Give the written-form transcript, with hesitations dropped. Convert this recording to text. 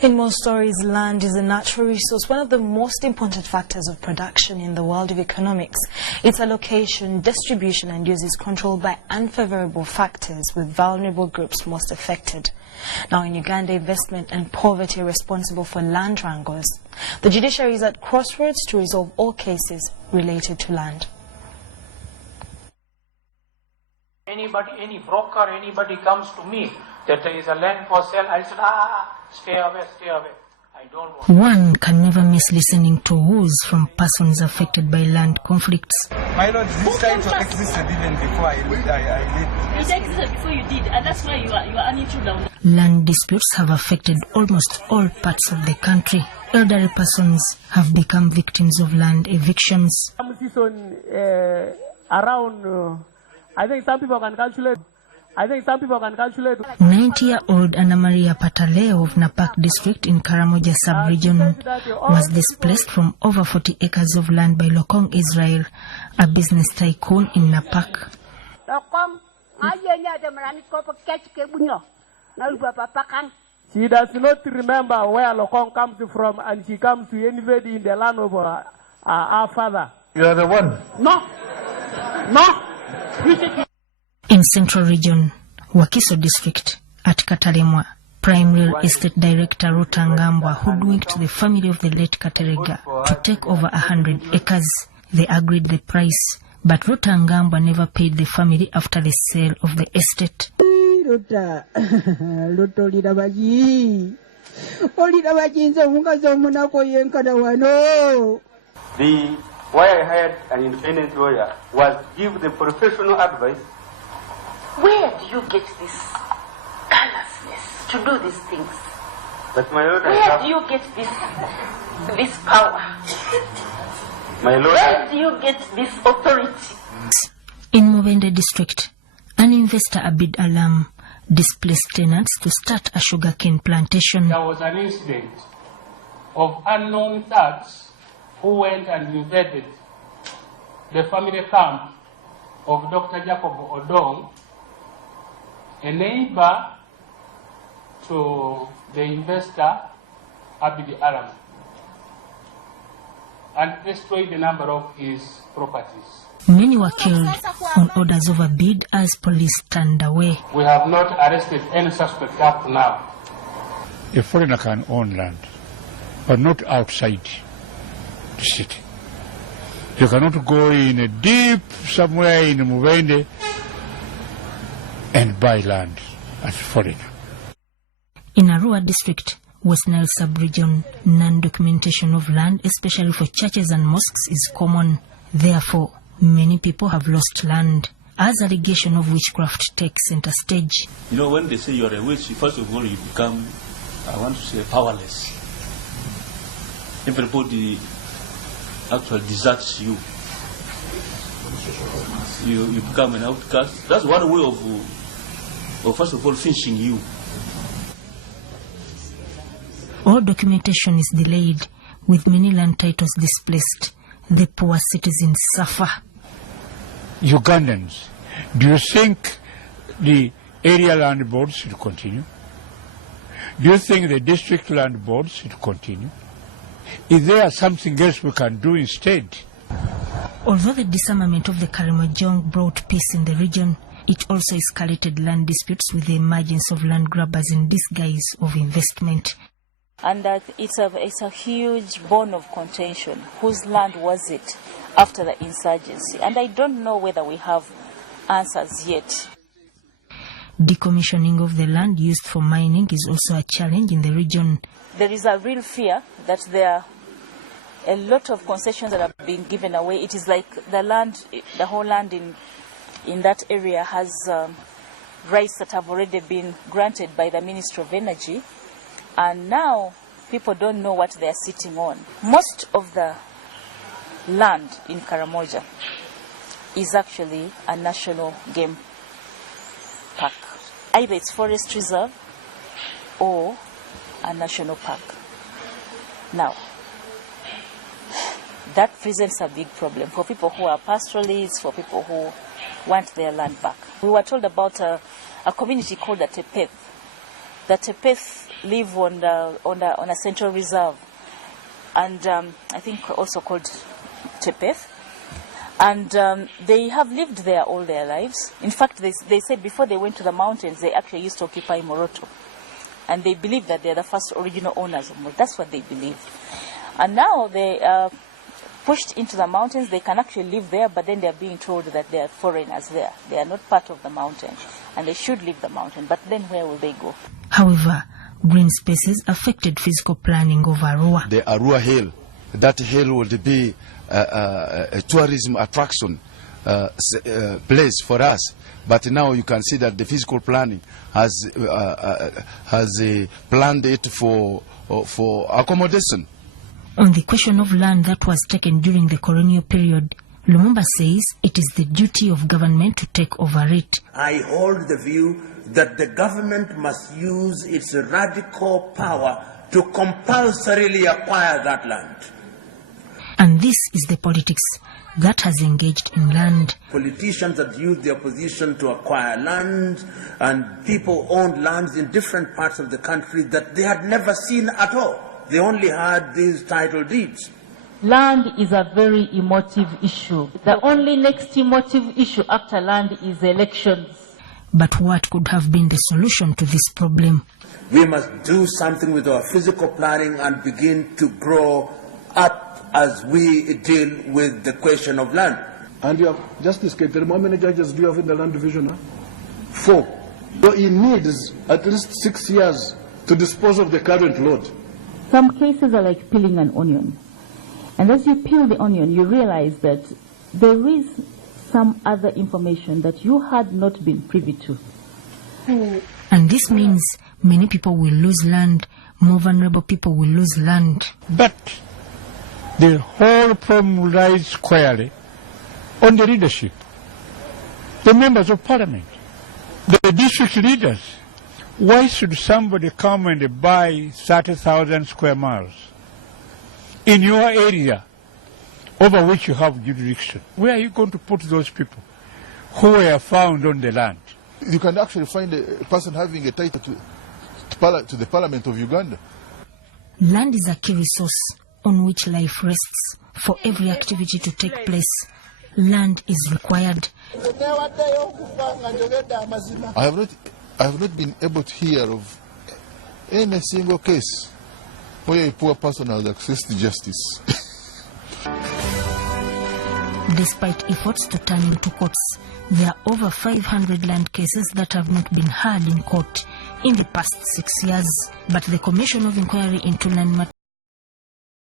In most stories, land is a natural resource, one of the most important factors of production in the world of economics. Its allocation, distribution and use is controlled by unfavorable factors, with vulnerable groups most affected. Now in Uganda, investment and poverty are responsible for land wrangles. The judiciary is at crossroads to resolve all cases related to land. Anybody, any broker, anybody comes to me that there is a land for sale, I said, stay away, stay away. I don't want. One can never miss listening to woes from persons affected by land conflicts. My lord, this title existed even before I did. It existed before you did, and that's why you are an intruder. Land disputes have affected almost all parts of the country. Elderly persons have become victims of land evictions. I think some people can calculate. 90-year-old Anna Maria Pataleo of Napak district in Karamoja sub-region was displaced from over 40 acres of land by Lokong Israel, a business tycoon in Napak. She does not remember where Lokong comes from, and she comes to anybody in the land of our father. You are the one. No. In Central Region, Wakiso District, at Katalemwa, Prime Real Estate Director Ruta Ngambwa hoodwinked the family of the late Katerega to take over 100 acres. They agreed the price, but Ruta Ngambwa never paid the family after the sale of the estate. Why I hired an independent lawyer was give the professional advice. Where do you get this callousness to do these things? But my lord, where do you get this power? My lord, where do you get this authority? In Mubende district, an investor Abid Alam displaced tenants to start a sugarcane plantation. There was an incident of unknown thugs who went and invaded the family camp of Dr. Jacob Odong, a neighbor to the investor Abidi Alam, and destroyed a number of his properties. Many were killed on orders of Abid as police turned away. We have not arrested any suspect up to now. A foreigner can own land, but not outside the city. You cannot go in a deep somewhere in Mubende and buy land as a foreigner. In Arua district, West Nile sub-region, non-documentation of land, especially for churches and mosques, is common. Therefore, many people have lost land as allegation of witchcraft takes center stage. You know, when they say you are a witch, first of all, you become, I want to say, powerless. Everybody actually deserts you. You become an outcast. That's one way of first of all, finishing you. All documentation is delayed, with many land titles displaced. The poor citizens suffer. Ugandans, do you think the area land boards should continue? Do you think the district land boards should continue? Is there something else we can do instead? Although the disarmament of the Karimojong brought peace in the region, it also escalated land disputes with the emergence of land grabbers in disguise of investment. And that it's a huge bone of contention. Whose land was it after the insurgency? And I don't know whether we have answers yet. Decommissioning of the land used for mining is also a challenge in the region. There is a real fear that there are a lot of concessions that are being given away. It is like the whole land in that area has rights that have already been granted by the Ministry of Energy. And now people don't know what they are sitting on. Most of the land in Karamoja is actually a national game park. Either it's forest reserve or a national park. Now, that presents a big problem for people who are pastoralists, for people who want their land back. We were told about a community called Atepeth, the Tepeth live on a central reserve, and I think also called Tepeth. And they have lived there all their lives. In fact, they said before they went to the mountains, they actually used to occupy Moroto. And they believe that they're the first original owners of Moroto. That's what they believe. And now they are pushed into the mountains. They can actually live there, but then they're being told that they are foreigners there. They are not part of the mountain, and they should leave the mountain. But then where will they go? However, green spaces affected physical planning of Arua. The Arua Hill, that hill would be a tourism attraction place for us. But now you can see that the physical planning has planned it for accommodation. On the question of land that was taken during the colonial period, Lumumba says it is the duty of government to take over it. I hold the view that the government must use its radical power to compulsorily acquire that land. And this is the politics that has engaged in land. Politicians that use their position to acquire land, and people owned lands in different parts of the country that they had never seen at all. They only had these title deeds. Land is a very emotive issue. The only next emotive issue after land is elections. But what could have been the solution to this problem? We must do something with our physical planning and begin to grow up as we deal with the question of land. And you have Justice Keter, how many judges do you have in the land division? 4. So he needs at least 6 years to dispose of the current load. Some cases are like peeling an onion. And as you peel the onion, you realize that there is some other information that you had not been privy to. And this means many people will lose land, more vulnerable people will lose land. But the whole problem lies squarely on the leadership, the members of parliament, the district leaders. Why should somebody come and buy 30,000 square miles in your area over which you have jurisdiction? Where are you going to put those people who were found on the land? You can actually find a person having a title to the Parliament of Uganda. Land is a key resource on which life rests. For every activity to take place, land is required. I have not been able to hear of any single case where a poor person has access to justice. Despite efforts to turn into courts, there are over 500 land cases that have not been heard in court in the past 6 years. But the Commission of Inquiry into Land Matters